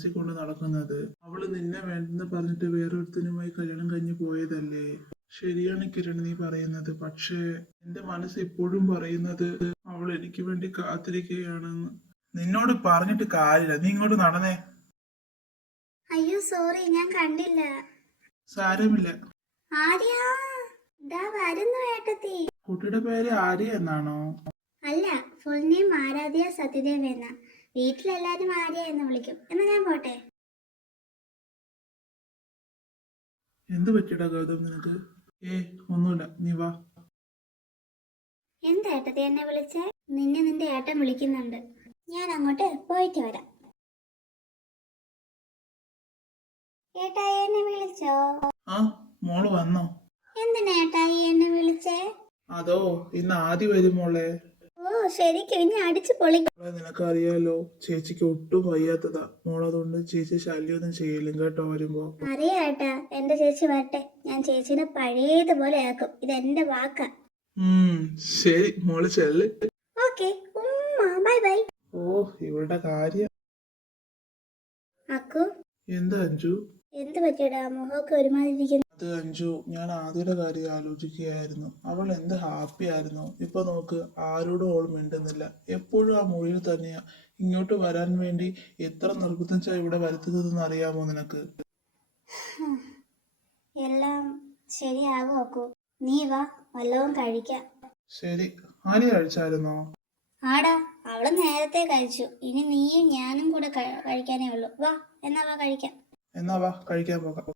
മനസ്സിൽ കൊണ്ട് നടക്കുന്നത്? അവള് നിന്നെ വേണ്ടെന്ന് പറഞ്ഞിട്ട് വേറൊരുത്തനുമായി കല്യാണം കഴിഞ്ഞു പോയതല്ലേ? ശരിയാണ് കിരൺ നീ പറയുന്നത്. പക്ഷേ എന്റെ മനസ്സ് ഇപ്പോഴും പറയുന്നത് അവൾ എനിക്ക് വേണ്ടി കാത്തിരിക്കുകയാണെന്ന്. നിന്നോട് പറഞ്ഞിട്ട് കാര്യമില്ല, നീ ഇങ്ങോട്ട് നടന്നേ. അയ്യോ സോറി, ഞാൻ കണ്ടില്ല. സാരമില്ല. ആര്യ, ദാ വരുന്നു ഏട്ടത്തി. കുട്ടിയുടെ പേര് ആര്യ എന്നാണോ? അല്ല, ഫുൾ നെയിം ആരാധ്യ സത്യദേവ് എന്ന. വീട്ടിലെല്ലാരും ആര്യ എന്ന് വിളിക്കും. എന്നാ ഞാൻ പോട്ടെ. എന്ത് പറ്റിയടാ ഗൗതം നിനക്ക്? ഒന്നുമില്ല, നീ വാ. എന്താ ഏട്ടത്തി എന്നെ വിളിച്ചേ? നിന്നെ നിന്റെ ഏട്ടൻ വിളിക്കുന്നുണ്ട്. ഞാൻ അങ്ങോട്ട് പോയിട്ട് വരാം. ഏട്ടായി എന്നെ വിളിച്ചോ? ആ, മോള് വന്നോ? എന്തിനാ ഏട്ടായി എന്നെ വിളിച്ചേ? അതോ ഇന്ന് ആദ്യ വരും മോളെ. ഓ ശരിക്കും, ഇനി അടിച്ചു പൊളിക്കും. നിനക്കറിയാലോ ചേച്ചിക്ക് ഒട്ടും വയ്യാത്തതാ മോളതുകൊണ്ട് ചേച്ചി ശല്യമൊന്നും ചെയ്യലും കേട്ടോ വരുമ്പോ. അറിയാട്ടാ, എന്റെ ചേച്ചി വരട്ടെ, ഞാൻ ചേച്ചിനെ പഴയതുപോലെ ആക്കും. ഇതെന്റെ വാക്കാ. ശരി മോള് ചെല്ല്. Okay, bye bye. ഓ ഇവളുടെ കാര്യം. അക്കു, എന്താ അഞ്ജു? എന്ത് പറ്റിയടാ, മുഖമൊക്കെ ഒരുമാതിരിക്കുന്നു? അത് അഞ്ജു, ഞാൻ ആദ്യയുടെ കാര്യം ആലോചിക്കുകയായിരുന്നു. അവൾ എന്ത് ഹാപ്പി ആയിരുന്നു. ഇപ്പൊ നോക്ക്, ആരോടും അവൾ മിണ്ടുന്നില്ല. എപ്പോഴും ആ മുറിയിൽ തന്നെയാ. ഇങ്ങോട്ട് വരാൻ വേണ്ടി എത്ര നിർബന്ധിച്ചാ ഇവിടെ വരുത്തുന്നതെന്ന് അറിയാമോ നിനക്ക്? എല്ലാം ശരിയാകും അക്കു. നീ വാ, വല്ലതും കഴിക്കാം. ശരി. ആര്യ കഴിച്ചായിരുന്നോ? ആടാ, അവള് നേരത്തെ കഴിച്ചു. ഇനി നീയും ഞാനും കൂടെ കഴിക്കാനേ ഉള്ളൂ. വാ, എന്നാ വാ കഴിക്കാം. എന്നാ വാ കഴിക്കാൻ പോകാം.